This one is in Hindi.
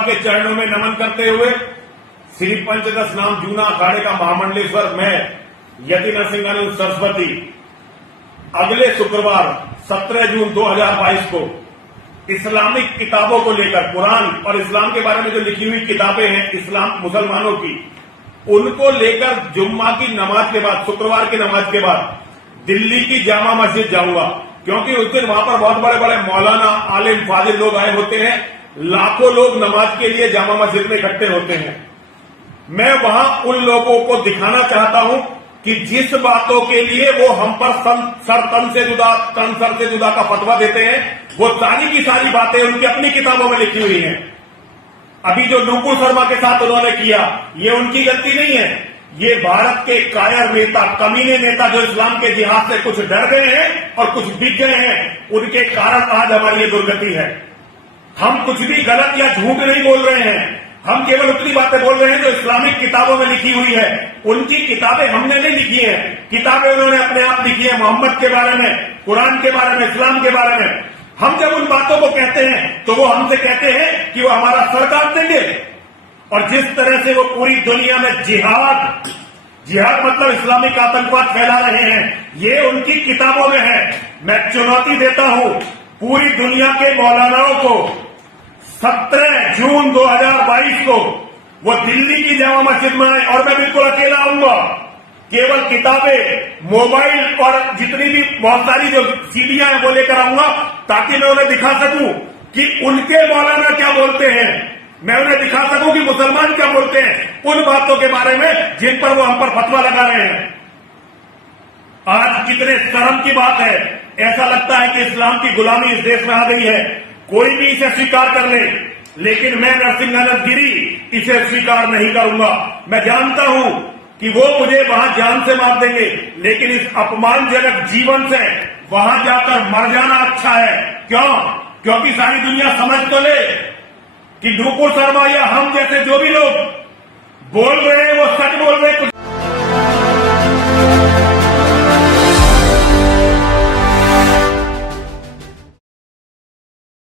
के चरणों में नमन करते हुए श्री पंचदश नाम जूना अखाड़े का महामंडलेश्वर मैं यति नरसिंहानंद सरस्वती अगले शुक्रवार 17 जून 2022 को इस्लामिक किताबों को लेकर कुरान और इस्लाम के बारे में जो लिखी हुई किताबें हैं इस्लाम मुसलमानों की, उनको लेकर जुम्मा की नमाज के बाद, शुक्रवार की नमाज के बाद दिल्ली की जामा मस्जिद जाऊंगा, क्योंकि उस दिन वहां पर बहुत बड़े बड़े मौलाना आलिम फाजिल लोग आए होते हैं। लाखों लोग नमाज के लिए जामा मस्जिद में इकट्ठे होते हैं। मैं वहां उन लोगों को दिखाना चाहता हूं कि जिस बातों के लिए वो हम पर तन सर से जुदा का फतवा देते हैं, वो सारी की सारी बातें उनकी अपनी किताबों में लिखी हुई हैं। अभी जो नुपुर शर्मा के साथ उन्होंने किया, ये उनकी गलती नहीं है। ये भारत के कायर नेता, कमीने नेता जो इस्लाम के जिहाद से कुछ डर गए हैं और कुछ बिक गए हैं, उनके कारण आज हमारी ये दुर्गति है। हम कुछ भी गलत या झूठ नहीं बोल रहे हैं, हम केवल उतनी बातें बोल रहे हैं जो इस्लामिक किताबों में लिखी हुई है। उनकी किताबें हमने नहीं लिखी है, किताबें उन्होंने अपने आप लिखी है, मोहम्मद के बारे में, कुरान के बारे में, इस्लाम के बारे में। हम जब उन बातों को कहते हैं तो वो हमसे कहते हैं कि वो हमारा सर काट देंगे। और जिस तरह से वो पूरी दुनिया में जिहाद मतलब इस्लामिक आतंकवाद फैला रहे हैं, ये उनकी किताबों में है। मैं चुनौती देता हूं पूरी दुनिया के मौलानाओं को, 17 जून 2022 को वो दिल्ली की जामा मस्जिद में आए और मैं बिल्कुल अकेला आऊंगा। केवल किताबें, मोबाइल और जितनी भी बहुत सारी जो सीडियां हैं वो लेकर आऊंगा, ताकि मैं उन्हें दिखा सकूं कि उनके मौलाना क्या बोलते हैं। मैं उन्हें दिखा सकूं कि मुसलमान क्या बोलते हैं उन बातों के बारे में जिन पर वो हम पर फतवा लगा रहे हैं। आज कितने शर्म की बात है, ऐसा लगता है कि इस्लाम की गुलामी इस देश में आ गई है। कोई भी इसे स्वीकार कर ले, लेकिन मैं नरसिंहानंद गिरी इसे स्वीकार नहीं करूंगा। मैं जानता हूं कि वो मुझे वहां जान से मार देंगे, लेकिन इस अपमानजनक जीवन से वहां जाकर मर जाना अच्छा है। क्यों? क्योंकि सारी दुनिया समझ तो ले कि नुपुर शर्मा या हम जैसे जो भी लोग बोल रहे हैं वो सच बोल रहे हैं।